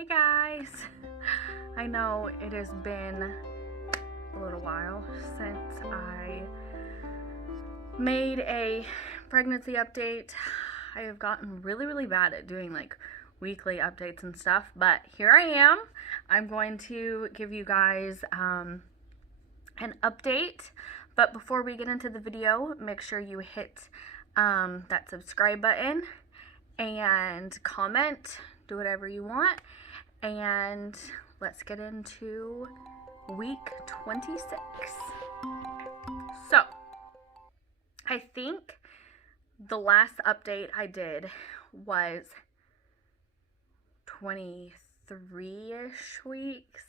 Hey guys! I know it has been a little while since I made a pregnancy update. I have gotten really bad at doing like weekly updates and stuff, but here I am. I'm going to give you guys an update, but before we get into the video, make sure you hit that subscribe button and comment, do whatever you want, and let's get into week 26. So, I think the last update I did was 23-ish weeks.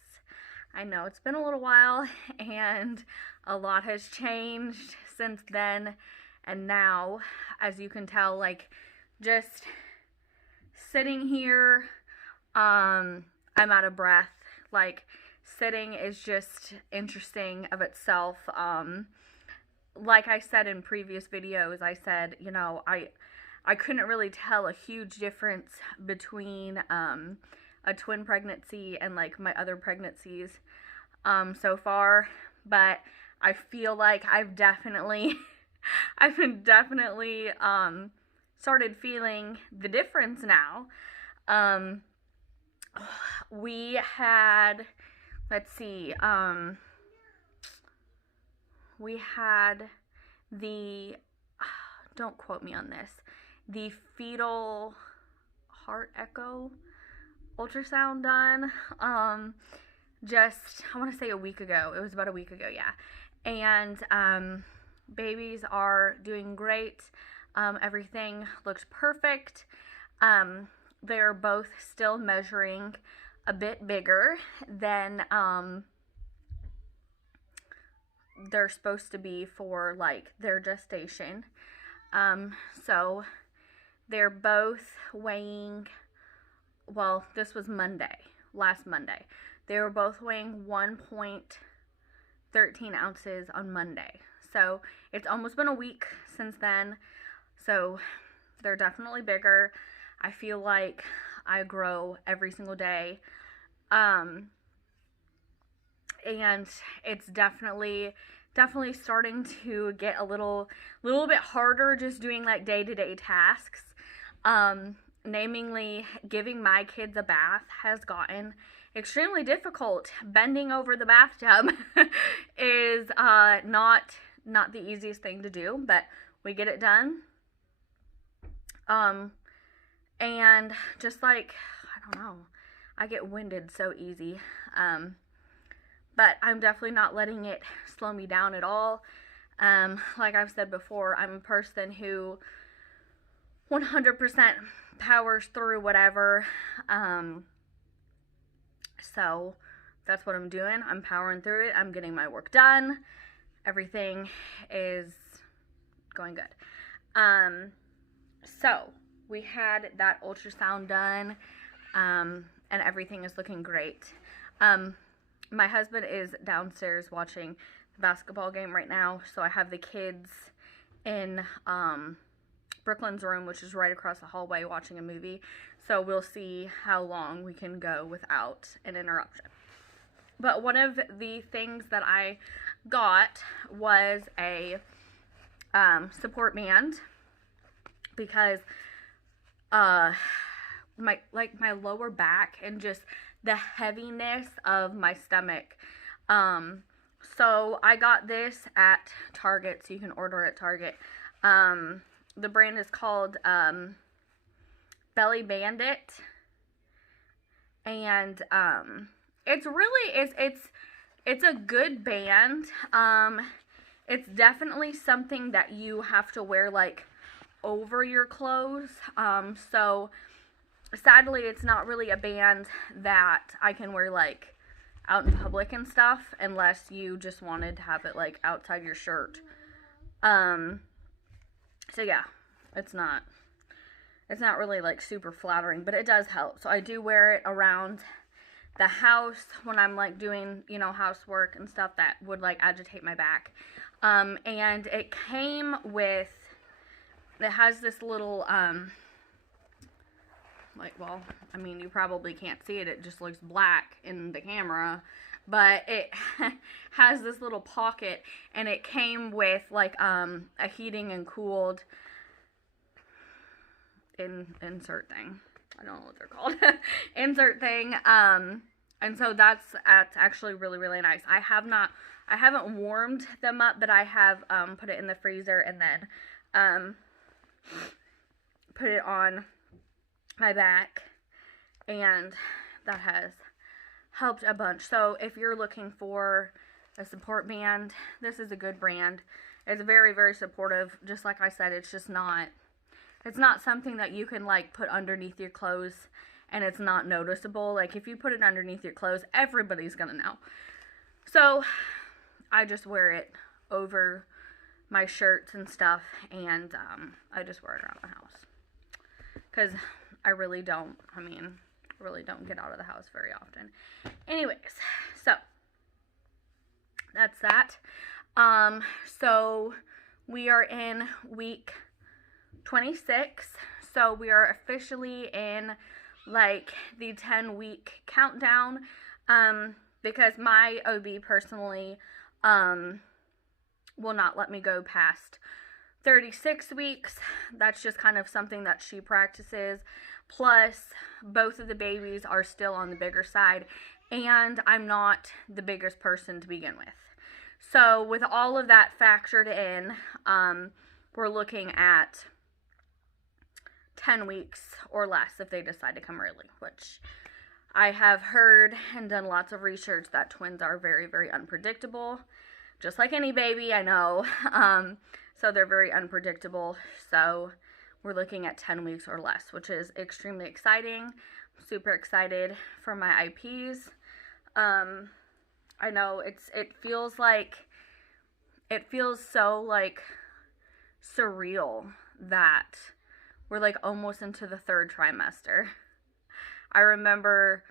I know it's been a little while and a lot has changed since then, and now, as you can tell, like, just sitting here, I'm out of breath. Like, sitting is just interesting of itself. Like I said in previous videos, I said, you know, I couldn't really tell a huge difference between a twin pregnancy and like my other pregnancies so far, but I feel like I've definitely started feeling the difference now. We had, let's see, we had the, don't quote me on this, the fetal heart echo ultrasound done, just, I want to say a week ago. It was about a week ago, yeah. And, babies are doing great. Everything looks perfect. They're both still measuring a bit bigger than they're supposed to be for like their gestation. So they're both weighing, well, this was last Monday. They were both weighing 1.13 ounces on Monday. So it's almost been a week since then. So they're definitely bigger. I feel like I grow every single day. And it's definitely starting to get a little bit harder just doing like day-to-day tasks. Namely, giving my kids a bath has gotten extremely difficult. Bending over the bathtub is not the easiest thing to do, but we get it done. And just like, I don't know, I get winded so easy. But I'm definitely not letting it slow me down at all. Like I've said before, I'm a person who 100% powers through whatever. So that's what I'm doing. I'm powering through it. I'm getting my work done. Everything is going good. So we had that ultrasound done, and everything is looking great. My husband is downstairs watching the basketball game right now, so I have the kids in Brooklyn's room, which is right across the hallway, watching a movie. So we'll see how long we can go without an interruption. But one of the things that I got was a support band, because my lower back and just the heaviness of my stomach. So I got this at Target, so you can order at Target. The brand is called Belly Bandit, and it's a good band. It's definitely something that you have to wear like over your clothes. So sadly, it's not really a band that I can wear like out in public and stuff, unless you just wanted to have it like outside your shirt. So yeah, it's not really like super flattering, but it does help. So I do wear it around the house when I'm like doing, you know, housework and stuff that would like agitate my back. And it came with, it has this little like, well, I mean, you probably can't see it. It just looks black in the camera. But it has this little pocket, and it came with, like, a heating and cooled insert thing. I don't know what they're called. Insert thing. And so that's actually really, really nice. I haven't warmed them up, but I have put it in the freezer and then put it on my back, and that has helped a bunch. So if you're looking for a support band, this is a good brand. It's very, very supportive. Just like I said, it's not something that you can like put underneath your clothes and it's not noticeable. Like if you put it underneath your clothes, everybody's gonna know. So I just wear it over my shirts and stuff, and I just wear it around the house because I really don't get out of the house very often. Anyways, so that's that. So we are in week 26, so we are officially in like the 10-week countdown, because my OB personally will not let me go past 36 weeks. That's just kind of something that she practices. Plus, both of the babies are still on the bigger side, and I'm not the biggest person to begin with. So with all of that factored in, we're looking at 10 weeks or less if they decide to come early, which I have heard and done lots of research that twins are very, very unpredictable. Just like any baby, I know. So they're very unpredictable. So we're looking at 10 weeks or less, which is extremely exciting. Super excited for my IPs. I know it feels so like surreal that we're like almost into the 3rd trimester. I remember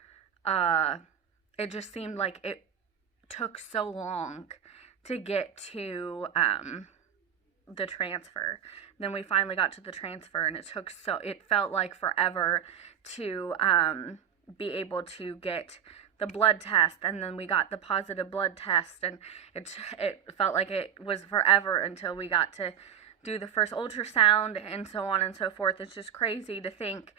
it just seemed like it took so long to get to the transfer. Then we finally got to the transfer, and it felt like forever to be able to get the blood test, and then we got the positive blood test, and it felt like it was forever until we got to do the first ultrasound, and so on and so forth. It's just crazy to think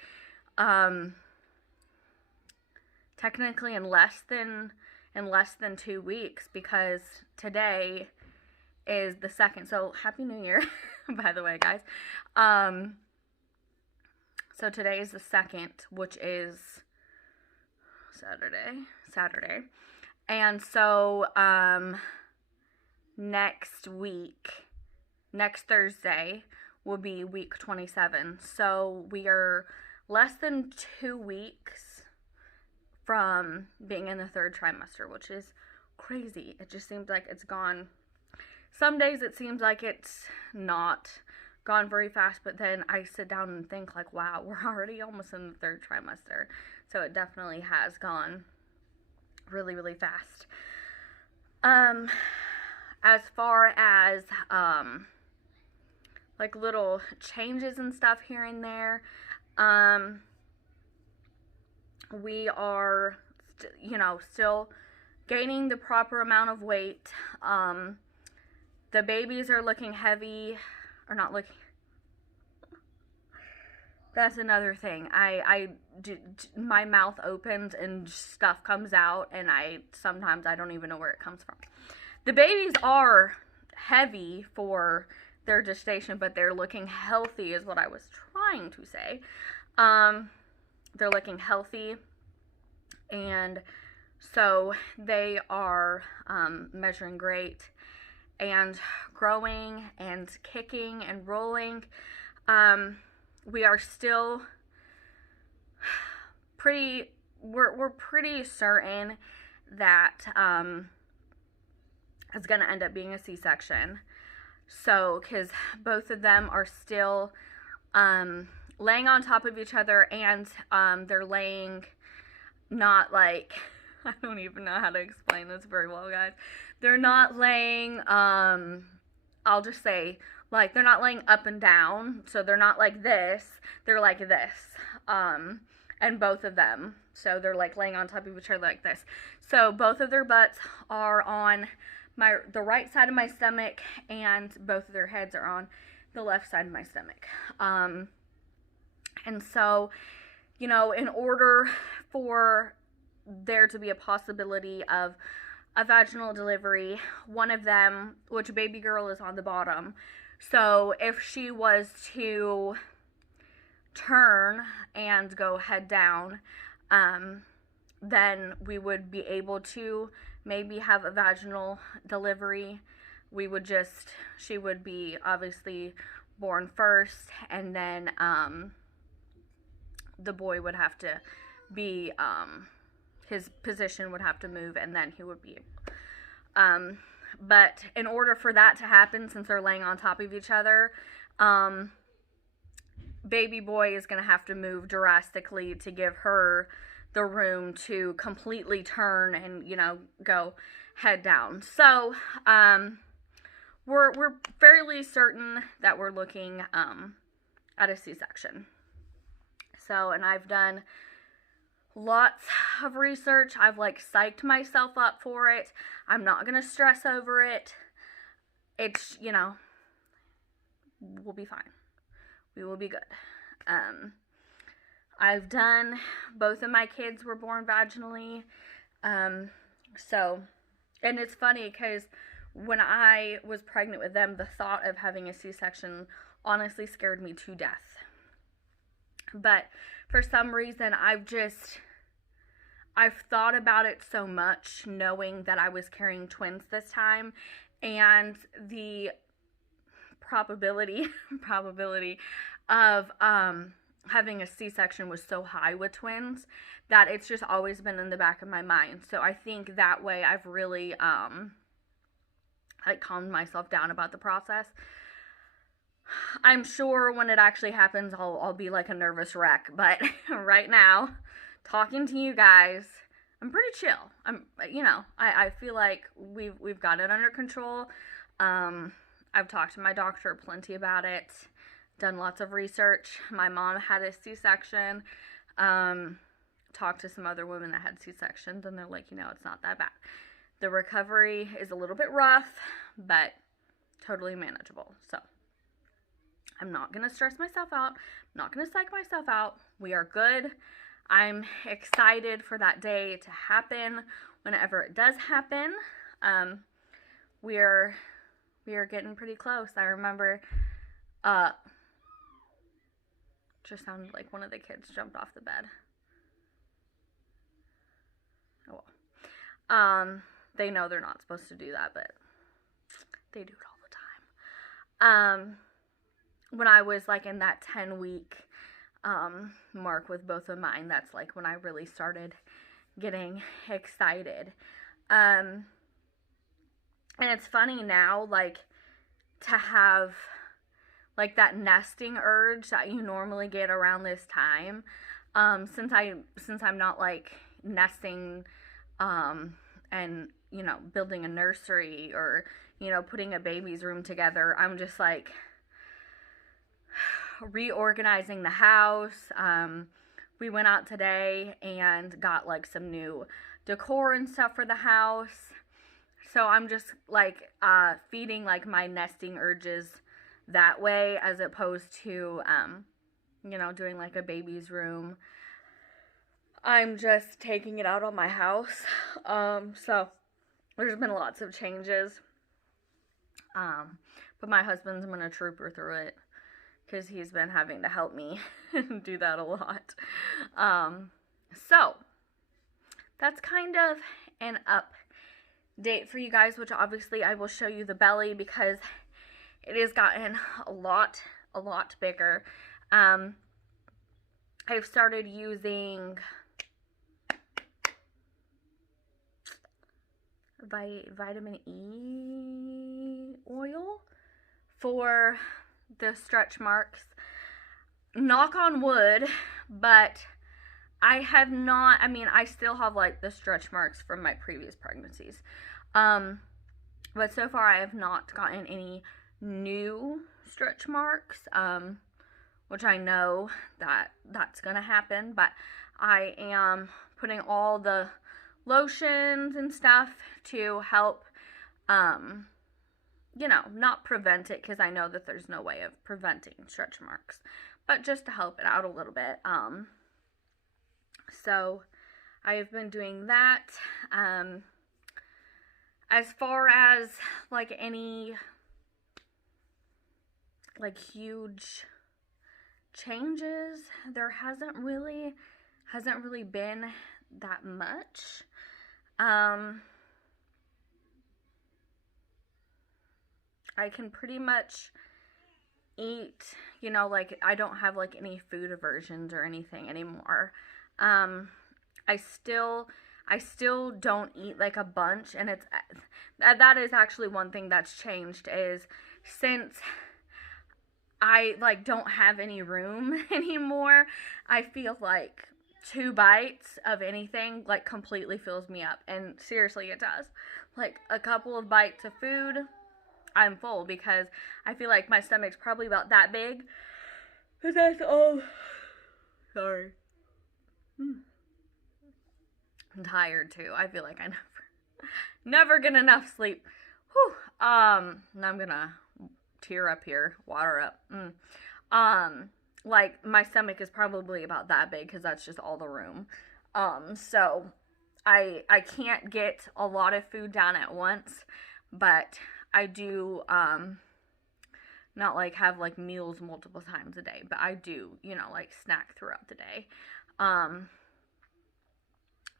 technically in less than 2 weeks, because today is the 2nd. So happy New Year, by the way, guys. So today is the 2nd, which is Saturday. And so next Thursday will be week 27. So we are less than 2 weeks from being in the 3rd trimester, which is crazy. It just seems like it's gone. Some days it seems like it's not gone very fast, but then I sit down and think like, wow, we're already almost in the 3rd trimester. So it definitely has gone really, really fast. As far as like little changes and stuff here and there, we are still gaining the proper amount of weight. The babies are looking heavy, or not looking. That's another thing. My mouth opens and stuff comes out, and sometimes I don't even know where it comes from. The babies are heavy for their gestation, but they're looking healthy is what I was trying to say. They're looking healthy, and so they are measuring great and growing and kicking and rolling. We are still we're pretty certain that it's going to end up being a C-section. So, because both of them are still laying on top of each other, and they're laying not like, I don't even know how to explain this very well, guys. They're not laying, I'll just say, they're not laying up and down, so they're not like this, they're like this. and both of them, so they're like laying on top of each other like this. So both of their butts are on the right side of my stomach, and both of their heads are on the left side of my stomach. And so, you know, in order for there to be a possibility of a vaginal delivery, one of them, which baby girl is on the bottom, so if she was to turn and go head down, then we would be able to maybe have a vaginal delivery. She would be obviously born first, and then the boy would have to be, his position would have to move, and then he would be able. But in order for that to happen, since they're laying on top of each other, baby boy is going to have to move drastically to give her the room to completely turn and, you know, go head down. So, we're fairly certain that we're looking at a C-section. So, and I've done lots of research. I've like psyched myself up for it. I'm not going to stress over it. It's, you know, we'll be fine. We will be good. I've done, both of my kids were born vaginally. So, and it's funny because when I was pregnant with them, the thought of having a C-section honestly scared me to death. But for some reason, I've thought about it so much, knowing that I was carrying twins this time, and the probability of having a C-section was so high with twins that it's just always been in the back of my mind. So I think that way I've really like calmed myself down about the process. I'm sure when it actually happens, I'll be like a nervous wreck. But right now, talking to you guys, I'm pretty chill. I feel like we've got it under control. I've talked to my doctor plenty about it, done lots of research. My mom had a C-section. Talked to some other women that had C-sections, and they're like, you know, it's not that bad. The recovery is a little bit rough, but totally manageable. So I'm not going to stress myself out. I'm not going to psych myself out. We are good. I'm excited for that day to happen whenever it does happen. We are getting pretty close. I remember, just sounded like one of the kids jumped off the bed. Oh well. They know they're not supposed to do that, but they do it all the time. When I was like in that 10-week mark with both of mine, that's like when I really started getting excited. And it's funny now, like, to have like that nesting urge that you normally get around this time. Since I'm not like nesting and, you know, building a nursery or, you know, putting a baby's room together, I'm just like reorganizing the house. We went out today and got like some new decor and stuff for the house. So I'm just like feeding like my nesting urges that way, as opposed to you know, doing like a baby's room. I'm just taking it out on my house. So there's been lots of changes. But my husband's been a trooper through it, because he's been having to help me do that a lot. So that's kind of an update for you guys, which obviously I will show you the belly because it has gotten a lot bigger. I've started using vitamin E oil for the stretch marks. Knock on wood, but I have not, I mean, I still have like the stretch marks from my previous pregnancies. But so far I have not gotten any new stretch marks, which I know that that's gonna happen, but I am putting all the lotions and stuff to help, you know, not prevent it, because I know that there's no way of preventing stretch marks, but just to help it out a little bit. So I've been doing that. As far as like any like huge changes, there hasn't really been that much. I can pretty much eat, you know, like I don't have like any food aversions or anything anymore. I still don't eat like a bunch, and it's that is actually one thing that's changed, is since I like don't have any room anymore, I feel like 2 bites of anything like completely fills me up, and seriously it does. Like a couple of bites of food, I'm full, because I feel like my stomach's probably about that big. Cause that's all. Sorry. I'm tired too. I feel like I never get enough sleep. Whew. And I'm gonna tear up here, water up. Like my stomach is probably about that big, because that's just all the room. So I can't get a lot of food down at once, but I do not like have like meals multiple times a day, but I do, you know, like snack throughout the day.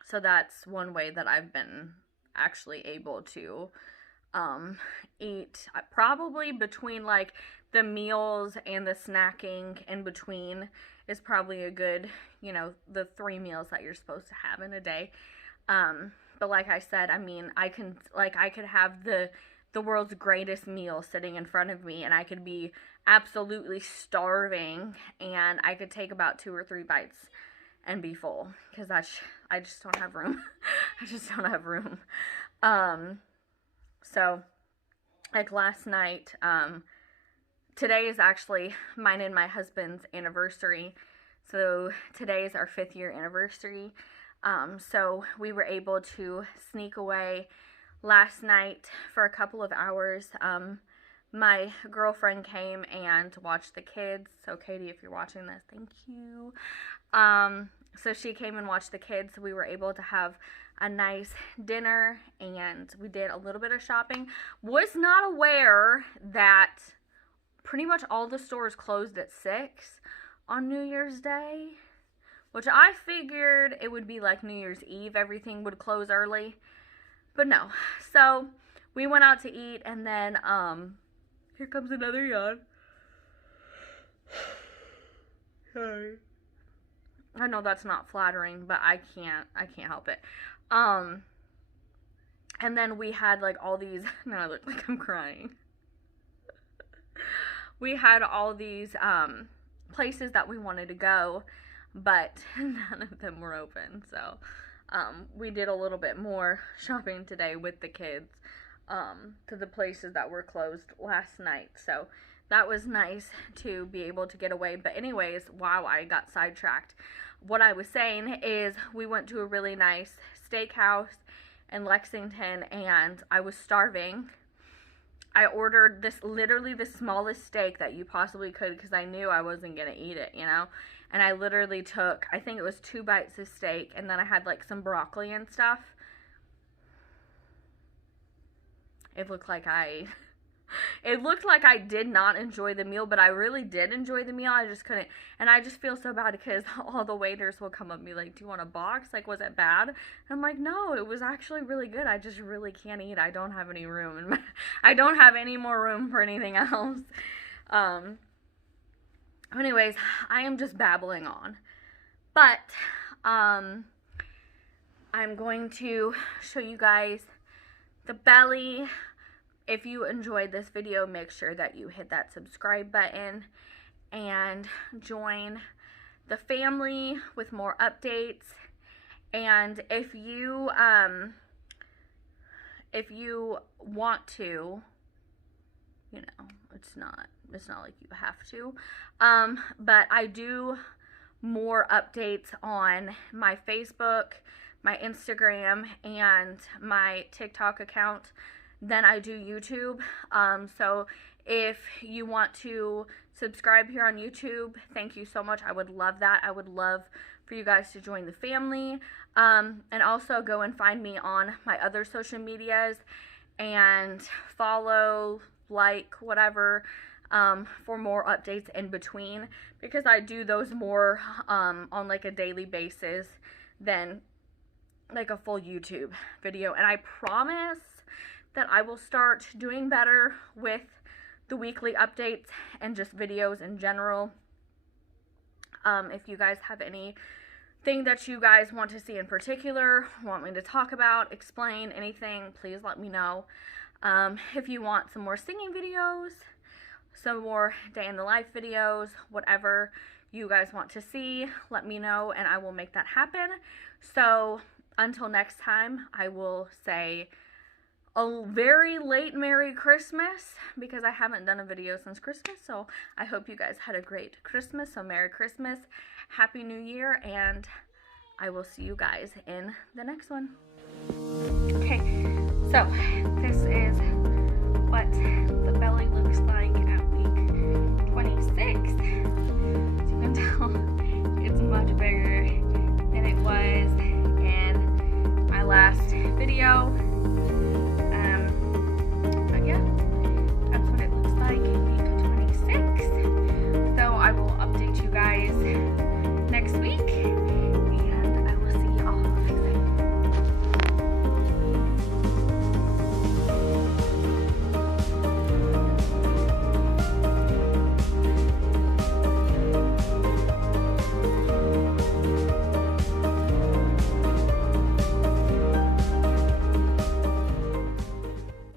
So that's one way that I've been actually able to eat, probably between like the meals and the snacking in between is probably a good, you know, the 3 meals that you're supposed to have in a day. But like I said, I mean, I could have the world's greatest meal sitting in front of me, and I could be absolutely starving, and I could take about 2 or 3 bites and be full, because I just don't have room. I just don't have room. So like last night, today is actually mine and my husband's anniversary. So today is our 5th year anniversary. So we were able to sneak away last night for a couple of hours. My girlfriend came and watched the kids. So Katie, if you're watching this, thank you. So she came and watched the kids. So we were able to have a nice dinner, and we did a little bit of shopping. Was not aware that pretty much all the stores closed at 6 on New Year's Day, which I figured it would be like New Year's Eve, everything would close early, but no. So we went out to eat, and then here comes another yawn. Sorry. I know that's not flattering, but I can't help it. And then we had like all these, now I look like I'm crying. We had all these places that we wanted to go, but none of them were open. So we did a little bit more shopping today with the kids to the places that were closed last night. So that was nice to be able to get away. But anyways, wow, I got sidetracked. What I was saying is we went to a really nice steakhouse in Lexington, and I was starving. I ordered literally the smallest steak that you possibly could, because I knew I wasn't going to eat it, you know. And I literally took, I think it was 2 bites of steak, and then I had like some broccoli and stuff. It looked like I did not enjoy the meal, but I really did enjoy the meal. I just couldn't, and I just feel so bad because all the waiters will come up and be like, do you want a box? Like, was it bad? And I'm like, no, it was actually really good. I just really can't eat. I don't have any room, and I don't have any more room for anything else. Anyways, I am just babbling on, but I'm going to show you guys the belly. If you enjoyed this video, make sure that you hit that subscribe button and join the family with more updates. And if you want to, you know, it's not like you have to, but I do more updates on my Facebook, my Instagram, and my TikTok account than I do YouTube. So if you want to subscribe here on YouTube, thank you so much. I would love that. I would love for you guys to join the family. And also go and find me on my other social medias and follow, like, whatever, for more updates in between, because I do those more on like a daily basis than like a full YouTube video. And I promise that I will start doing better with the weekly updates and just videos in general. If you guys have anything that you guys want to see in particular, want me to talk about, explain, anything, please let me know. If you want some more singing videos, some more day in the life videos, whatever you guys want to see, let me know and I will make that happen. So until next time, I will say a very late Merry Christmas, because I haven't done a video since Christmas. So I hope you guys had a great Christmas. So Merry Christmas, Happy New Year, and I will see you guys in the next one. Okay, so this is what the belly looks like at week 26. As you can tell, it's much bigger than it was in my last video.